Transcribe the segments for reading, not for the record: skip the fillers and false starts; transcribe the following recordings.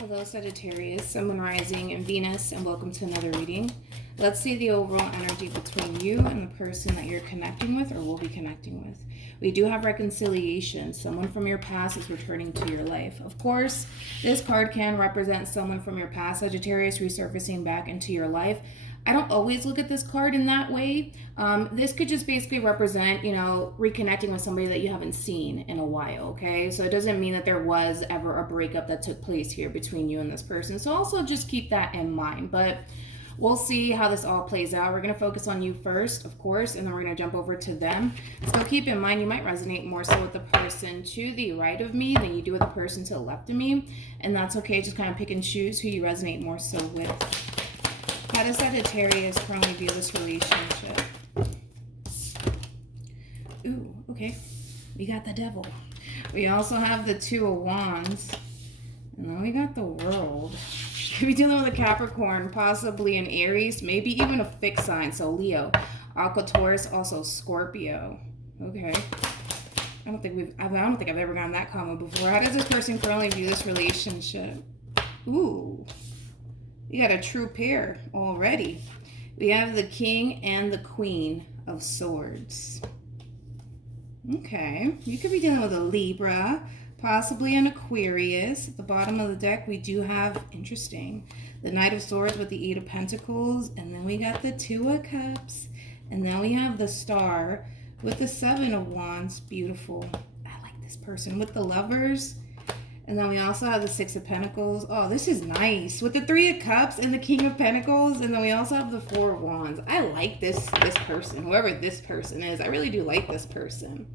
Hello Sagittarius, Sun, Moon, Rising, and Venus, and welcome to another reading. Let's see the overall energy between you and the person that you're connecting with or will be connecting with. We do have reconciliation. Someone from your past is returning to your life. Of course, this card can represent someone from your past, Sagittarius, resurfacing back into your life. I don't always look at this card in that way. This could just basically represent, reconnecting with somebody that you haven't seen in a while, okay? So it doesn't mean that there was ever a breakup that took place here between you and this person. So also just keep that in mind. But we'll see how this all plays out. We're going to focus on you first, of course, and then we're going to jump over to them. So keep in mind, you might resonate more so with the person to the right of me than you do with the person to the left of me. And that's okay. Just kind of pick and choose who you resonate more so with. How does Sagittarius currently view this relationship? Ooh, okay. We got the Devil. We also have the Two of Wands. And then we got the World. Could be dealing with a Capricorn, possibly an Aries, maybe even a fixed sign. So Leo, Aqua, Taurus, also Scorpio. Okay. I don't think I've ever gotten that combo before. How does this person currently view this relationship? Ooh. We got a true pair already. We have the King and the Queen of Swords. Okay, you could be dealing with a Libra, possibly an Aquarius. At the bottom of the deck, we do have, interesting, the Knight of Swords with the Eight of Pentacles, and then we got the Two of Cups, and then we have the Star with the Seven of Wands. Beautiful. I like this person with the Lovers. And then we also have the Six of Pentacles. Oh, this is nice. With the Three of Cups and the King of Pentacles. And then we also have the Four of Wands. I like this person, whoever this person is. I really do like this person.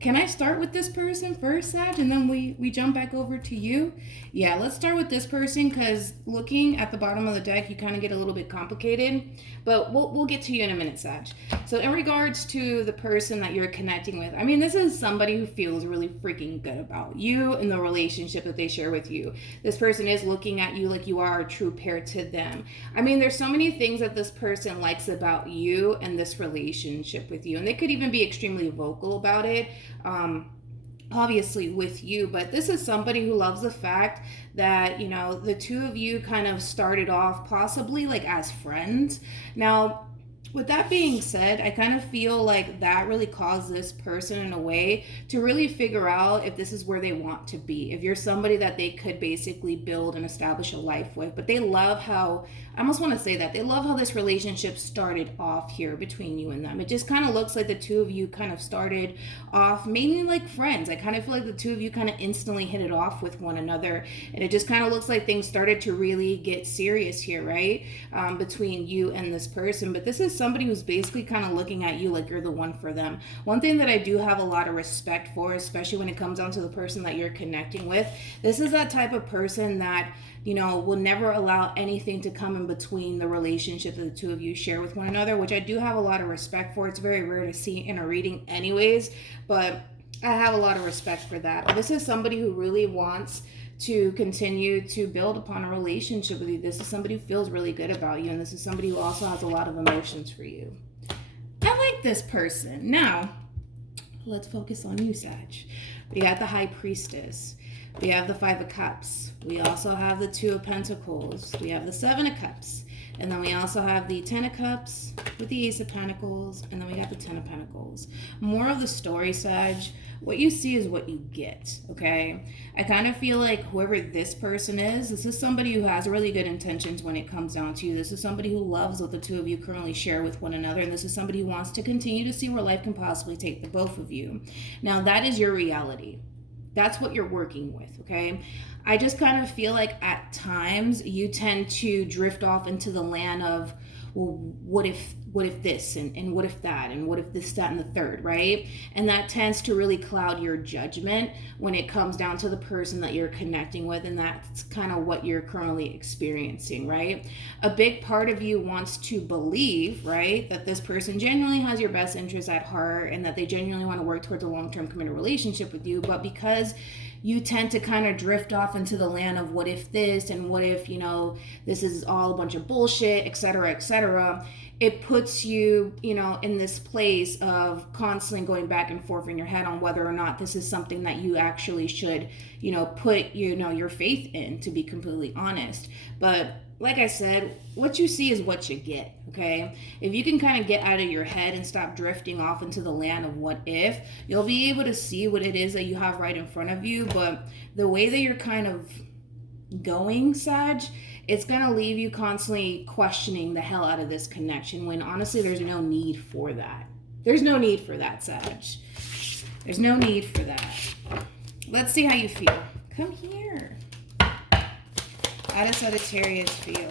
Can I start with this person first, Sag, and then we jump back over to you? Yeah, let's start with this person, because looking at the bottom of the deck, you kind of get a little bit complicated. But we'll get to you in a minute, Sag. So in regards to the person that you're connecting with, I mean, this is somebody who feels really freaking good about you and the relationship that they share with you. This person is looking at you like you are a true pair to them. I mean, there's so many things that this person likes about you and this relationship with you. And they could even be extremely vocal about it. Obviously with you, but this is somebody who loves the fact that, the two of you kind of started off possibly like as friends. Now, with that being said, I kind of feel like that really caused this person in a way to really figure out if this is where they want to be. If you're somebody that they could basically build and establish a life with. But they love how, I almost want to say that, they love how this relationship started off here between you and them. It just kind of looks like the two of you kind of started off mainly like friends. I kind of feel like the two of you kind of instantly hit it off with one another. And it just kind of looks like things started to really get serious here, right? Between you and this person. But this is somebody who's basically kind of looking at you like you're the one for them. One thing that I do have a lot of respect for, especially when it comes down to the person that you're connecting with, this is that type of person that, will never allow anything to come in between the relationship that the two of you share with one another, which I do have a lot of respect for. It's very rare to see in a reading anyways, but I have a lot of respect for that. This is somebody who really wants to continue to build upon a relationship with you. This is somebody who feels really good about you, and this is somebody who also has a lot of emotions for you. I like this person. Now, let's focus on you, Sag. We got the High Priestess. We have the Five of Cups. We also have the Two of Pentacles. We have the Seven of Cups. And then we also have the Ten of Cups with the Ace of Pentacles. And then we got the Ten of Pentacles. More of the story, Sag. What you see is what you get, okay? I kind of feel like whoever this person is, this is somebody who has really good intentions when it comes down to you. This is somebody who loves what the two of you currently share with one another. And this is somebody who wants to continue to see where life can possibly take the both of you. Now, that is your reality. That's what you're working with, okay? I just kind of feel like at times you tend to drift off into the land of, well, what if this and what if that and what if this, that, and the third, right? And that tends to really cloud your judgment when it comes down to the person that you're connecting with, and that's kind of what you're currently experiencing, right? A big part of you wants to believe, right, that this person genuinely has your best interests at heart and that they genuinely want to work towards a long-term committed relationship with you, but because you tend to kind of drift off into the land of what if this and what if, you know, this is all a bunch of bullshit, etc., etc. It puts you, you know, in this place of constantly going back and forth in your head on whether or not this is something that you actually should, you know, put, you know, your faith in, to be completely honest. But like I said, what you see is what you get, okay? If you can kind of get out of your head and stop drifting off into the land of what if, you'll be able to see what it is that you have right in front of you. But the way that you're kind of going, Sag, it's going to leave you constantly questioning the hell out of this connection, when honestly there's no need for that. There's no need for that, Sag. There's no need for that. Let's see how you feel. Come here. How does Sagittarius feel?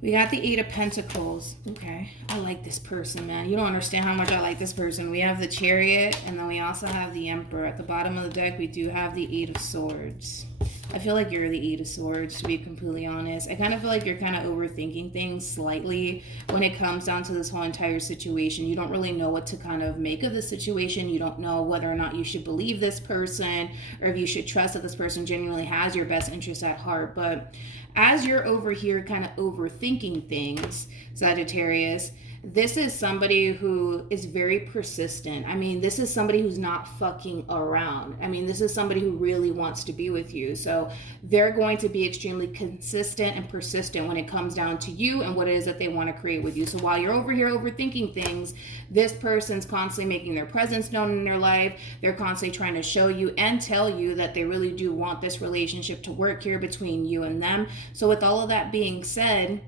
We got the Eight of Pentacles. Okay, I like this person, man. You don't understand how much I like this person. We have the Chariot, and then we also have the Emperor. At the bottom of the deck, we do have the Eight of Swords. I feel like you're the Eight of Swords, to be completely honest. I kind of feel like you're kind of overthinking things slightly when it comes down to this whole entire situation. You don't really know what to kind of make of the situation. You don't know whether or not you should believe this person, or if you should trust that this person genuinely has your best interest at heart. But as you're over here kind of overthinking things, Sagittarius, this is somebody who is very persistent. I mean, this is somebody who's not fucking around. I mean, this is somebody who really wants to be with you. So they're going to be extremely consistent and persistent when it comes down to you and what it is that they want to create with you. So while you're over here overthinking things, this person's constantly making their presence known in their life. They're constantly trying to show you and tell you that they really do want this relationship to work here between you and them. So with all of that being said,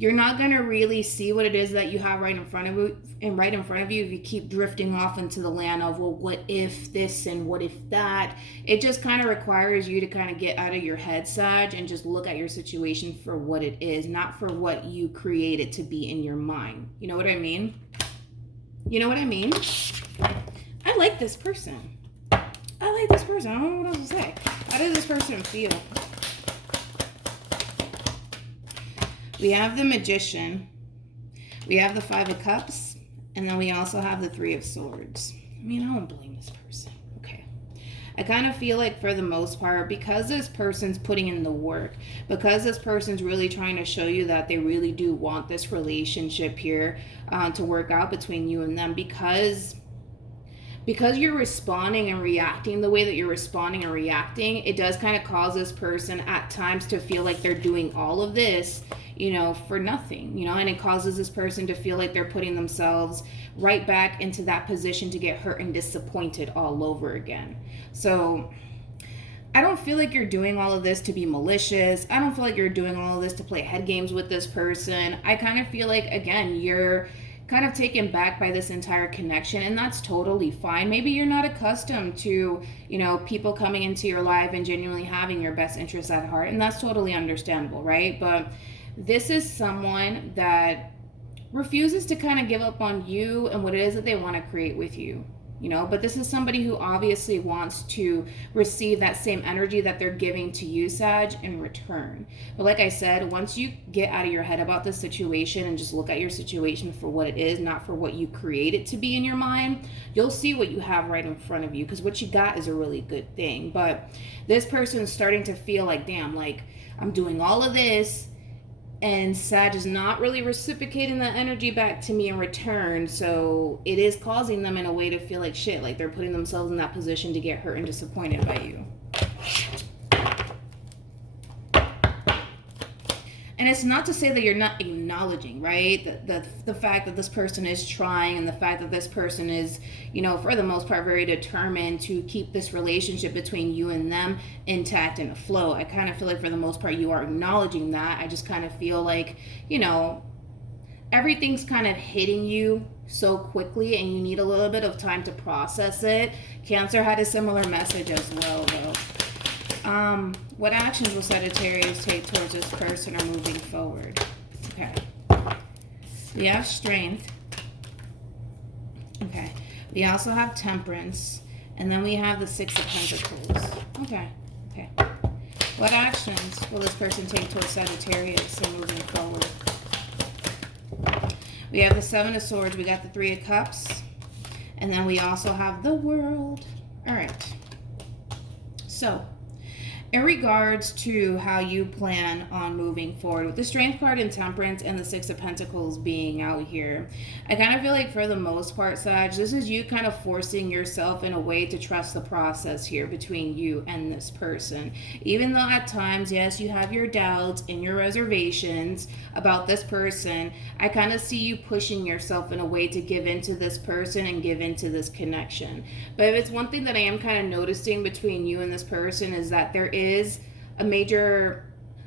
you're not going to really see what it is that you have right in front of you if you keep drifting off into the land of, well, what if this and what if that. It just kind of requires you to kind of get out of your head, Sag, and just look at your situation for what it is, not for what you create it to be in your mind. You know what I mean? You know what I mean? I like this person. I like this person. I don't know what else to say. How does this person feel? We have the Magician, we have the Five of Cups, and then we also have the Three of Swords. I mean, I don't blame this person. Okay. I kind of feel like for the most part, because this person's putting in the work, because this person's really trying to show you that they really do want this relationship here to work out between you and them, because you're responding and reacting the way that you're responding and reacting, it does kind of cause this person at times to feel like they're doing all of this, you know, for nothing, you know, and it causes this person to feel like they're putting themselves right back into that position to get hurt and disappointed all over again. So I don't feel like you're doing all of this to be malicious. I don't feel like you're doing all of this to play head games with this person. I kind of feel like, again, you're kind of taken back by this entire connection, and that's totally fine. Maybe you're not accustomed to, you know, people coming into your life and genuinely having your best interests at heart, and that's totally understandable, right? But this is someone that refuses to kind of give up on you and what it is that they want to create with you, you know. But this is somebody who obviously wants to receive that same energy that they're giving to you, Sag, in return. But like I said, once you get out of your head about this situation and just look at your situation for what it is, not for what you create it to be in your mind, you'll see what you have right in front of you, because what you got is a really good thing. But this person is starting to feel like, damn, like I'm doing all of this, and Sag is not really reciprocating that energy back to me in return. So it is causing them in a way to feel like shit, like they're putting themselves in that position to get hurt and disappointed by you. And it's not to say that you're not acknowledging, right? The fact that this person is trying, and the fact that this person is, you know, for the most part, very determined to keep this relationship between you and them intact and afloat. I kind of feel like for the most part, you are acknowledging that. I just kind of feel like, you know, everything's kind of hitting you so quickly and you need a little bit of time to process it. Cancer had a similar message as well, though. What actions will Sagittarius take towards this person or moving forward? Okay. We have Strength. Okay. We also have Temperance. And then we have the Six of Pentacles. Okay. Okay. What actions will this person take towards Sagittarius and moving forward? We have the Seven of Swords. We got the Three of Cups. And then we also have the World. All right. So, in regards to how you plan on moving forward with the Strength card and Temperance and the Six of Pentacles being out here, I kind of feel like for the most part, Sag, this is you kind of forcing yourself in a way to trust the process here between you and this person. Even though at times, yes, you have your doubts and your reservations about this person, I kind of see you pushing yourself in a way to give into this person and give into this connection. But if it's one thing that I am kind of noticing between you and this person is that there is a major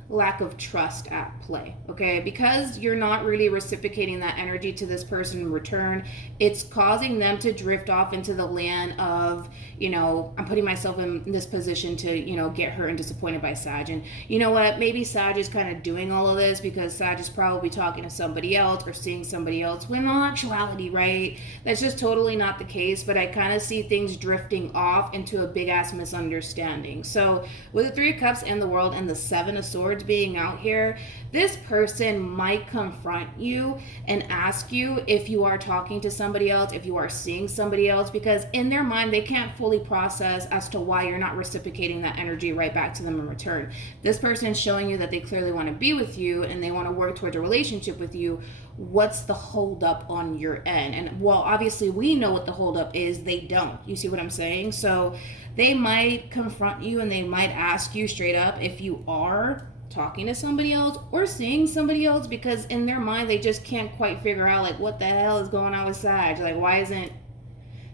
lack of trust at play, okay? Because you're not really reciprocating that energy to this person in return, it's causing them to drift off into the land of, you know, I'm putting myself in this position to, you know, get hurt and disappointed by Sag. And you know what? Maybe Sag is kind of doing all of this because Sag is probably talking to somebody else or seeing somebody else, when in all actuality, right? That's just totally not the case, but I kind of see things drifting off into a big-ass misunderstanding. So with the Three of Cups and the World and the Seven of Swords being out here, this person might confront you and ask you if you are talking to somebody else, if you are seeing somebody else, because in their mind they can't fully process as to why you're not reciprocating that energy right back to them in return. This person is showing you that they clearly want to be with you and they want to work towards a relationship with you. What's the holdup on your end? And well, obviously we know what the holdup is. They don't. You see what I'm saying? So they might confront you and they might ask you straight up if you are talking to somebody else or seeing somebody else, because in their mind they just can't quite figure out like what the hell is going on with Sag. Like, why isn't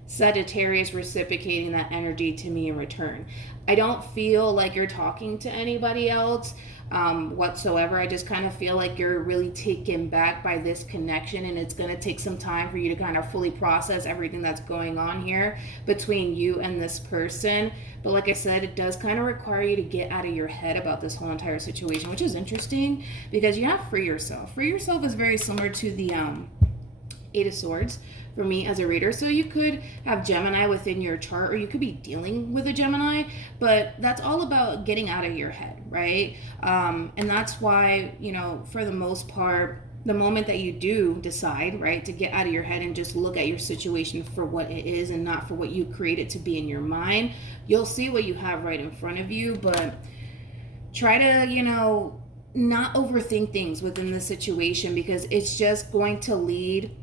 Sagittarius reciprocating that energy to me in return? I don't feel like you're talking to anybody else whatsoever. I just kind of feel like you're really taken back by this connection, and it's going to take some time for you to kind of fully process everything that's going on here between you and this person. But like I said, it does kind of require you to get out of your head about this whole entire situation, which is interesting because you have Free Yourself. Free Yourself is very similar to the Eight of Swords for me as a reader. So you could have Gemini within your chart, or you could be dealing with a Gemini, but that's all about getting out of your head, right? And that's why, you know, for the most part, the moment that you do decide, right, to get out of your head and just look at your situation for what it is and not for what you create it to be in your mind, you'll see what you have right in front of you. But try to, you know, not overthink things within the situation, because it's just going to lead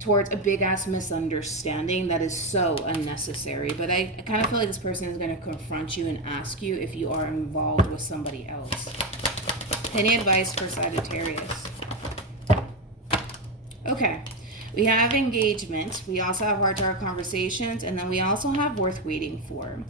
towards a big ass misunderstanding that is so unnecessary. But I kind of feel like this person is going to confront you and ask you if you are involved with somebody else. Any advice for Sagittarius? Okay, we have engagement, we also have heart-to-heart conversations, and then we also have worth waiting for.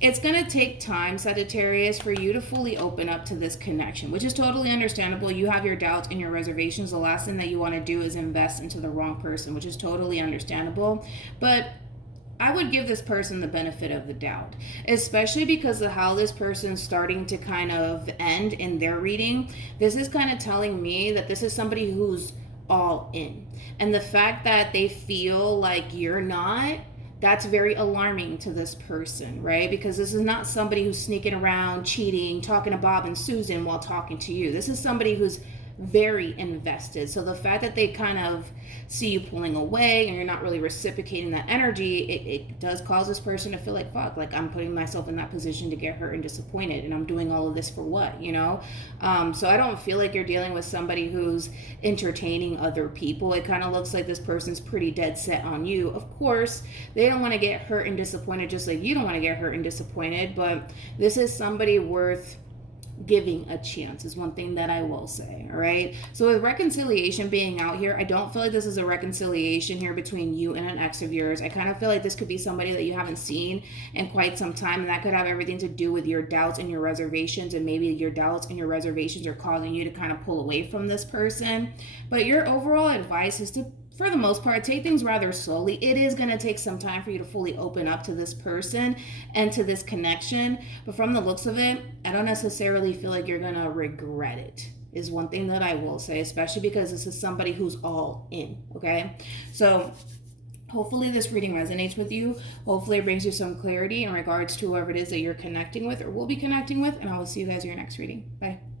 It's going to take time, Sagittarius, for you to fully open up to this connection, which is totally understandable. You have your doubts and your reservations. The last thing that you want to do is invest into the wrong person, which is totally understandable. But I would give this person the benefit of the doubt, especially because of how this person's starting to kind of end in their reading. This is kind of telling me that this is somebody who's all in. And the fact that they feel like you're not, that's very alarming to this person, right? Because this is not somebody who's sneaking around, cheating, talking to Bob and Susan while talking to you. This is somebody who's very invested. So the fact that they kind of see you pulling away and you're not really reciprocating that energy, it does cause this person to feel like, fuck, like I'm putting myself in that position to get hurt and disappointed, and I'm doing all of this for what, you know? So I don't feel like you're dealing with somebody who's entertaining other people. It kind of looks like this person's pretty dead set on you. Of course, they don't want to get hurt and disappointed just like you don't want to get hurt and disappointed, but this is somebody worth giving a chance, is one thing that I will say. All right, so with reconciliation being out here, I don't feel like this is a reconciliation here between you and an ex of yours. I kind of feel like this could be somebody that you haven't seen in quite some time, and that could have everything to do with your doubts and your reservations, and maybe your doubts and your reservations are causing you to kind of pull away from this person. But your overall advice is to, for the most part, take things rather slowly. It is going to take some time for you to fully open up to this person and to this connection. But from the looks of it, I don't necessarily feel like you're going to regret it, is one thing that I will say, especially because this is somebody who's all in, okay? So hopefully this reading resonates with you. Hopefully it brings you some clarity in regards to whoever it is that you're connecting with or will be connecting with. And I will see you guys in your next reading. Bye.